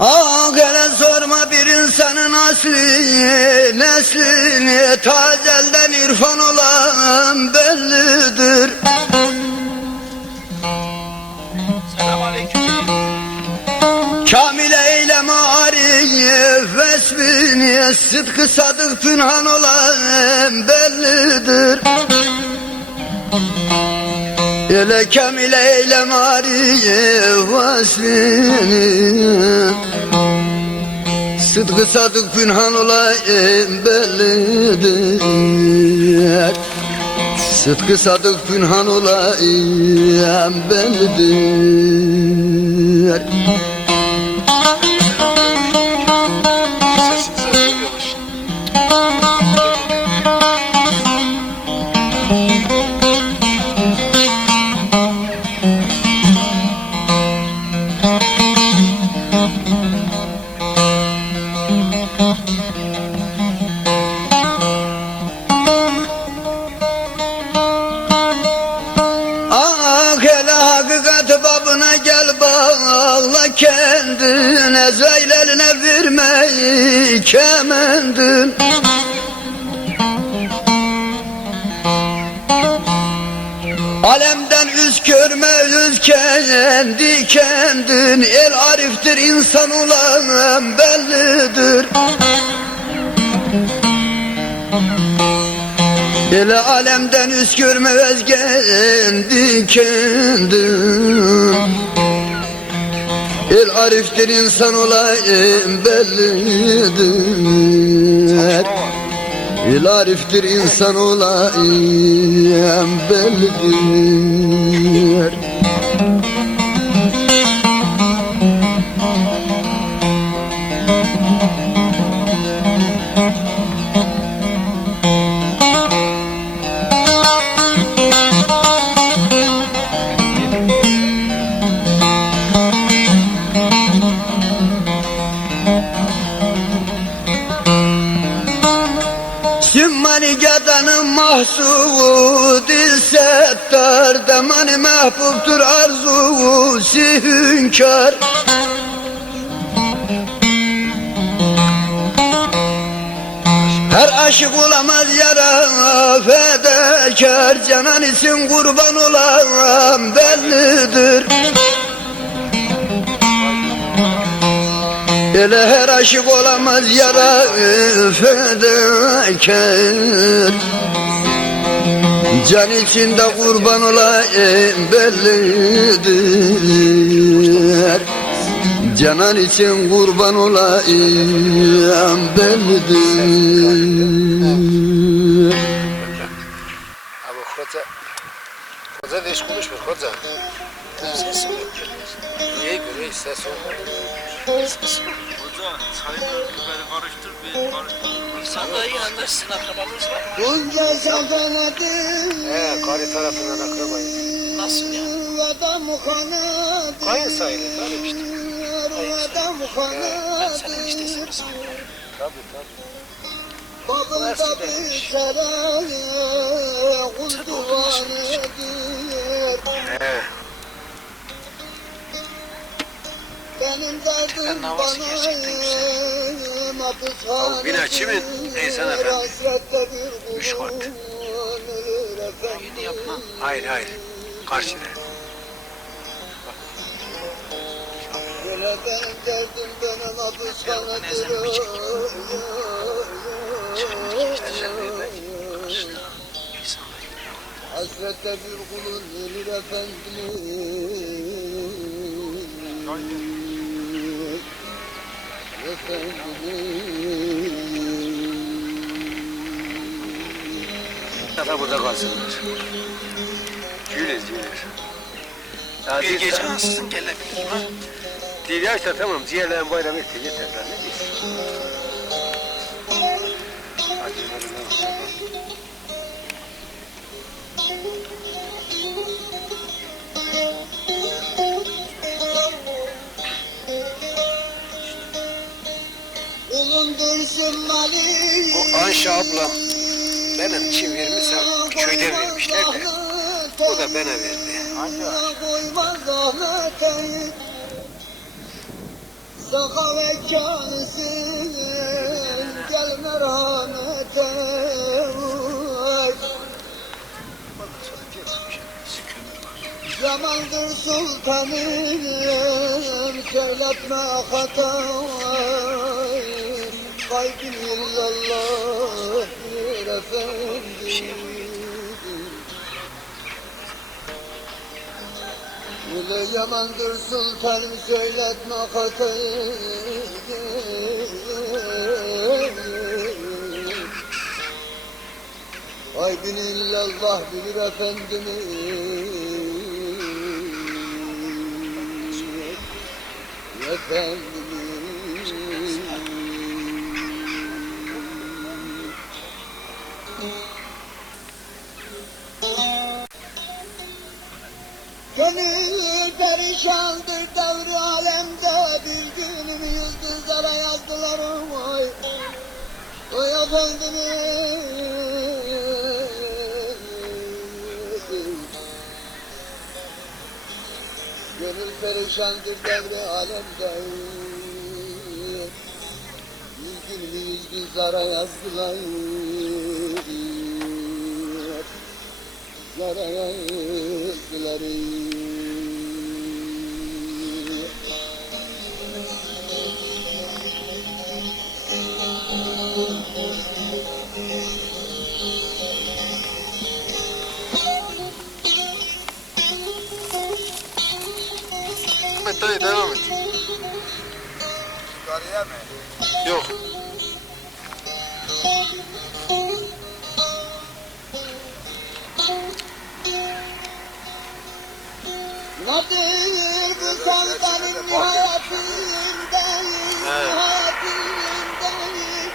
Ah gene sorma bir insanın asli neslini Tazelden irfan olan bellidir. Kamil eyle marif vesbini Sıdkı sadık pünhan olan bellidir. Ele kamil eyleme arif vesbini Sıdkı sadık pünhan olan bellidir. Sıdkı sadık pünhan olan bellidir Ezrail eline vermeyi kemendin. Alemden üz görme yüz kendi kendin. El ariftir insan olan bellidir. Ele alemden üst görme özgendi kendim El ariftir insan olayım bellidir. El ariftir insan olayım bellidir mahsudi settar Demani mahbubtur arzu hünkâr Her aşık olamaz yara fedakar Canan için kurban olan bellidir Ele her aşık olamaz yara fedakar Can içinde kurban olayım bellidir Canan için kurban olayım bellidir Abi hoca. Hoca da hiç konuşmuyor hoca. Sesim yok. Niye göre ses yok. Hoca çayla biberi karıştır bir karıştır. Sizin akrabanız var. Bunca saltanatı He, Kari tarafından akrabayız. Nasıl ya? Adam kanadı Kayın sayılır tabii işte. Adam Ben kanadı senin iştesin misin? Tabii tabii. Babında Eskiden bir sarayı Kul He. Benim derdim güzel. Abi bina kimin? Eysen Efendi. Üç kat. Ölür Yeni yapma. Hayır hayır. Karşıda. Benim neyse, bir. Hasrette bir kulun ölür efendim Efendim Da burada kalsınlar. Güler. Ya Bir gece ansızın gelebilir mi? Değil ya işte tamam ciğerlerin bayram etti yeter lan ne diyorsun? O Ayşe abla benim için vermişse köyden vermişler de o da bana verdi. Gel merhamete. Zamandır sultanım söyletme hata Kalbim illallah bir efendim Öyle yamandır sultanım söyletme hata Ay bin illallah bilir efendimiz. Efendimiz Perişandır devri alemde. Bir günümü yıldızlara yazdılar oy Oy efendimiz. Gönül perişandır devri alemde. Yüz günümü zara yazdılar. Zara yazdılar Ahmet dayı devam et. Yukarıya mı? Yok. Nedir bu sandanın nihayetindeyim, nihayetindeyim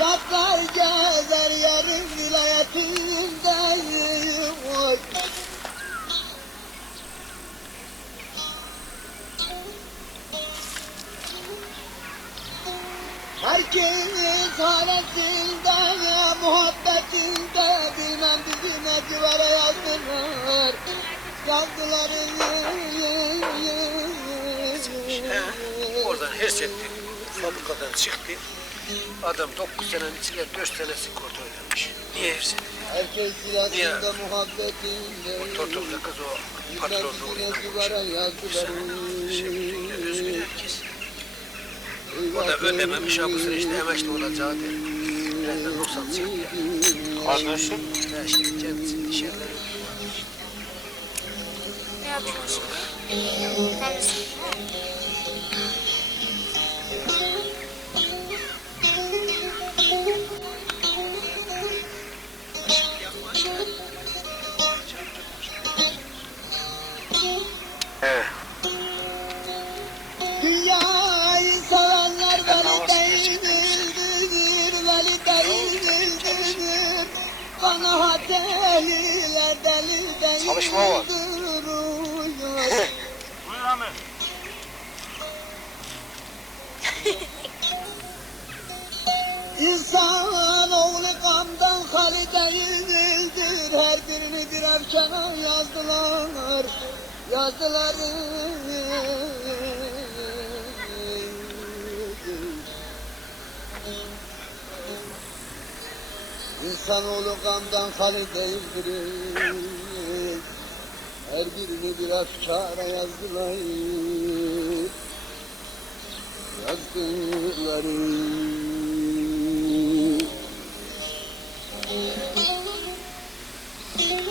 Yatlar gezer yerin vilayetindeyim Herkes hanesinde, muhabbetinde Bilmem bizi ne civara yazdılar Yazdılar Oradan her setti. Fabrikadan çıktı. Adam 9 senenin içinde 4 senesi kort oynamış. Niye her setti? Herkes silahında muhabbetinde Tortumda kız o patronluğu yazdılar Şey. O da ödememiş ha bu sene işte emekli olacağı de. Benden 90 çıktı ya. Kardeşim. Ya şimdi kendisinin iş yerleri. Ne yapıyorsun? Temizlik. He. Çalışma var. Buyur Ahmet. İnsan oğlu kandan hali değildir. Her birini bir efkana yazdılar. Yazdılar. İnsanoğlu gamdan hali değildir. Her birini biraz çağra yazdılar. Yazdılar. Yazdılar.